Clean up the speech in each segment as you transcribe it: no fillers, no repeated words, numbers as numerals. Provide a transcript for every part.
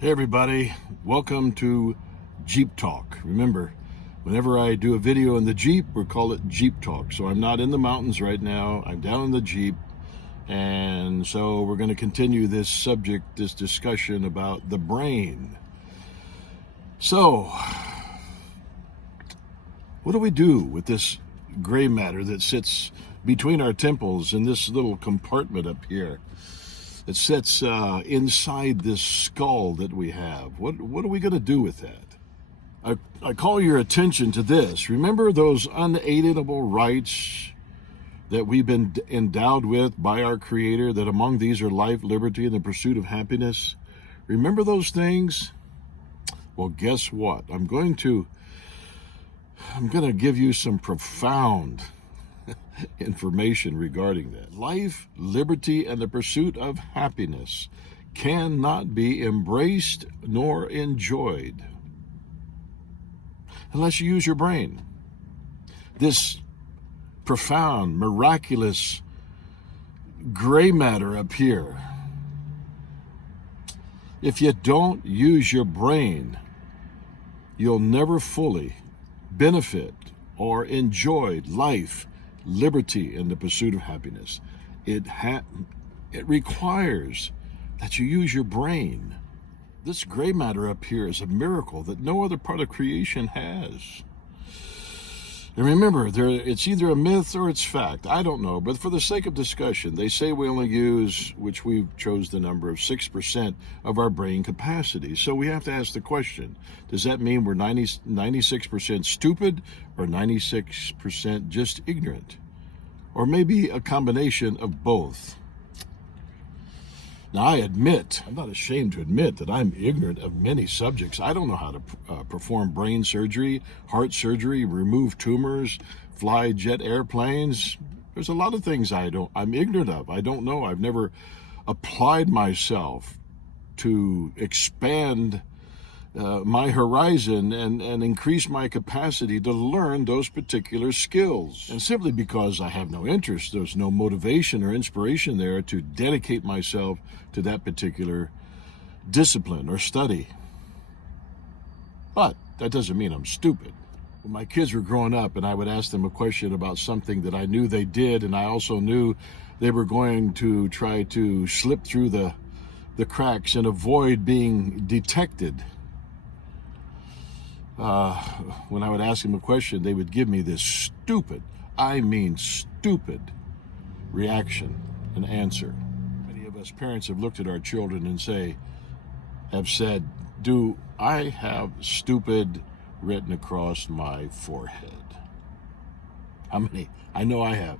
Hey everybody, welcome to Jeep Talk. Remember, whenever I do a video in the Jeep, we call it Jeep Talk. So I'm not in the mountains right now, I'm down in the Jeep. And so we're going to continue this subject, this discussion about the brain. So, what do we do with this gray matter that sits between our temples in this little compartment up here? It sits inside this skull that we have. What are we going to do with that? I call your attention to this. Remember those unalienable rights that we've been endowed with by our Creator, that among these are life, liberty, and the pursuit of happiness? Remember those things? Well, guess what? I'm going to give you some profound information regarding that. Life, liberty, and the pursuit of happiness cannot be embraced nor enjoyed unless you use your brain. This profound, miraculous gray matter up here, if you don't use your brain, you'll never fully benefit or enjoy life, liberty, and the pursuit of happiness. It requires that you use your brain. This gray matter up here is a miracle that no other part of creation has. And remember, it's either a myth or it's fact. I don't know, but for the sake of discussion, they say we only use, which we've chose the number of 6% of our brain capacity. So we have to ask the question, does that mean we're 96% stupid or 96% just ignorant? Or maybe a combination of both? Now, I'm not ashamed to admit that I'm ignorant of many subjects. I don't know how to perform brain surgery, heart surgery, remove tumors, fly jet airplanes. There's a lot of things I'm ignorant of. I don't know. I've never applied myself to expand my horizon and increase my capacity to learn those particular skills. And simply because I have no interest, there's no motivation or inspiration there to dedicate myself to that particular discipline or study. But that doesn't mean I'm stupid. When my kids were growing up and I would ask them a question about something that I knew they did, and I also knew they were going to try to slip through the cracks and avoid being detected, when I would ask them a question, they would give me this stupid reaction and answer. Many of us parents have looked at our children and have said, do I have stupid written across my forehead? How many? I know I have.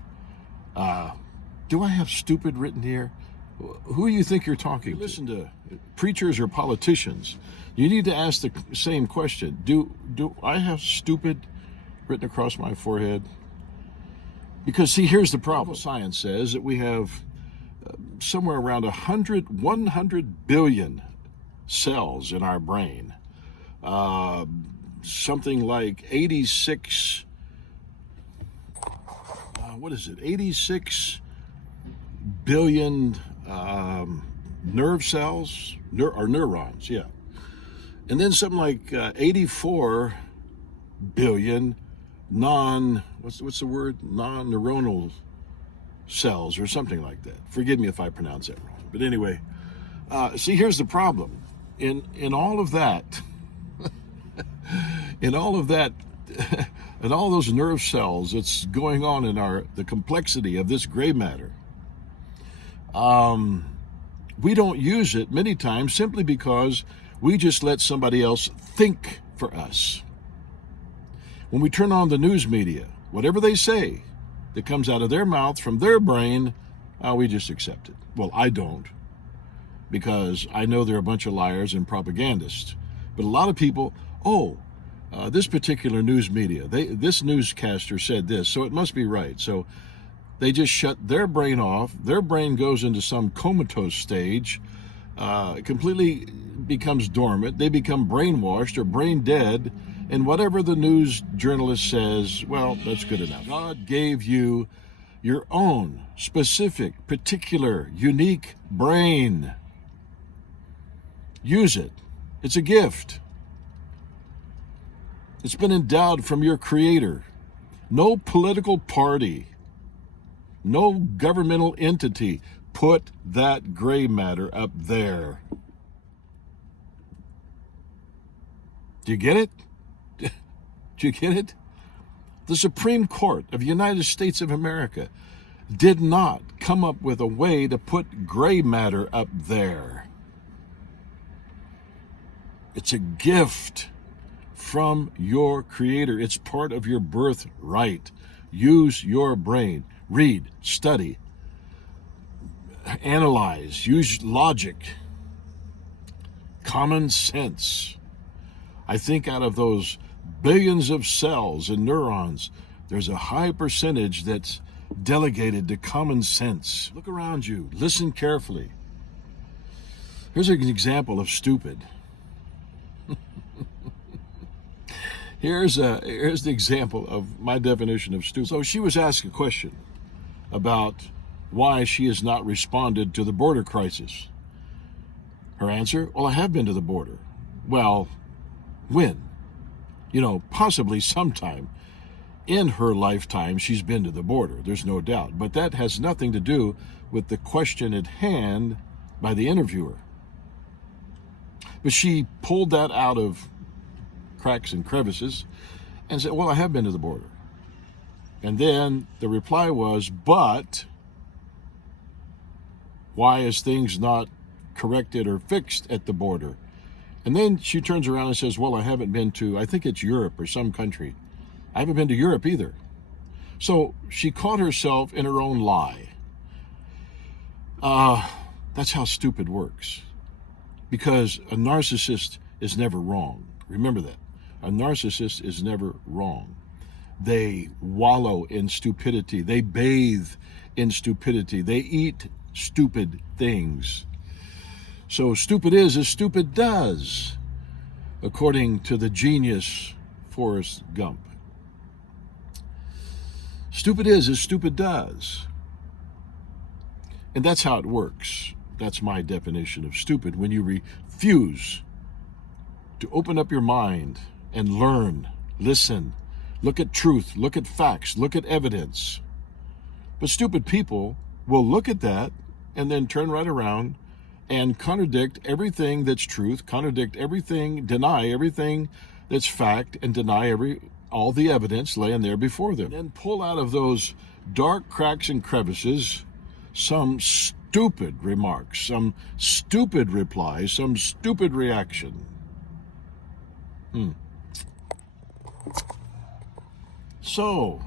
Do I have stupid written here? Who do you think you're talking to? Listen to preachers or politicians. You need to ask the same question. Do I have stupid written across my forehead? Because see, here's the problem. Science says that we have somewhere around 100 billion cells in our brain. Something like 86, 86 billion nerve cells, or neurons, yeah. And then something like 84 billion what's the word? Non-neuronal cells or something like that. Forgive me if I pronounce that wrong. But anyway, see, here's the problem. In all of that, in all those nerve cells that's going on in the complexity of this gray matter, we don't use it many times simply because we just let somebody else think for us. When we turn on the news media, whatever they say that comes out of their mouth from their brain, we just accept it. Well, I don't, because I know they're a bunch of liars and propagandists. But a lot of people, this particular news media, this newscaster said this, so it must be right. So they just shut their brain off. Their brain goes into some comatose stage, completely becomes dormant. They become brainwashed or brain dead, and whatever the news journalist says, well, that's good enough. God gave you your own specific, particular, unique brain. Use it. It's a gift. It's been endowed from your Creator. No political party, no governmental entity put that gray matter up there. Do you get it? Do you get it? The Supreme Court of the United States of America did not come up with a way to put gray matter up there. It's a gift from your Creator. It's part of your birthright. Use your brain. Read, study, analyze, use logic, common sense. I think out of those billions of cells and neurons, there's a high percentage that's delegated to common sense. Look around you. Listen carefully. Here's an example of stupid. Here's the example of my definition of stupid. So she was asked a question about why she has not responded to the border crisis. Her answer, well, I have been to the border. Well, when? Possibly sometime in her lifetime she's been to the border. There's no doubt. But that has nothing to do with the question at hand by the interviewer. But she pulled that out of cracks and crevices and said, well, I have been to the border. And then the reply was, but why is things not corrected or fixed at the border? And then she turns around and says, well, I haven't been to, I think it's Europe or some country. I haven't been to Europe either. So she caught herself in her own lie. That's how stupid works. Because a narcissist is never wrong. Remember that. A narcissist is never wrong. They wallow in stupidity. They bathe in stupidity. They eat stupid things. So stupid is as stupid does, according to the genius Forrest Gump. Stupid is as stupid does. And that's how it works. That's my definition of stupid. When you refuse to open up your mind and learn, listen, look at truth, look at facts, look at evidence. But stupid people will look at that and then turn right around and contradict everything that's truth, contradict everything, deny everything that's fact, and deny all the evidence laying there before them. And then pull out of those dark cracks and crevices some stupid remarks, some stupid replies, some stupid reaction. So,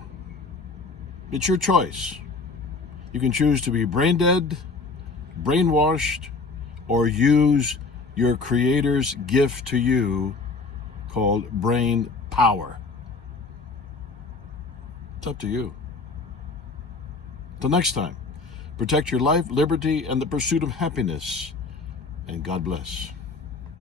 it's your choice. You can choose to be brain dead, brainwashed, or use your Creator's gift to you called brain power. It's up to you. Till next time, protect your life, liberty, and the pursuit of happiness. And God bless.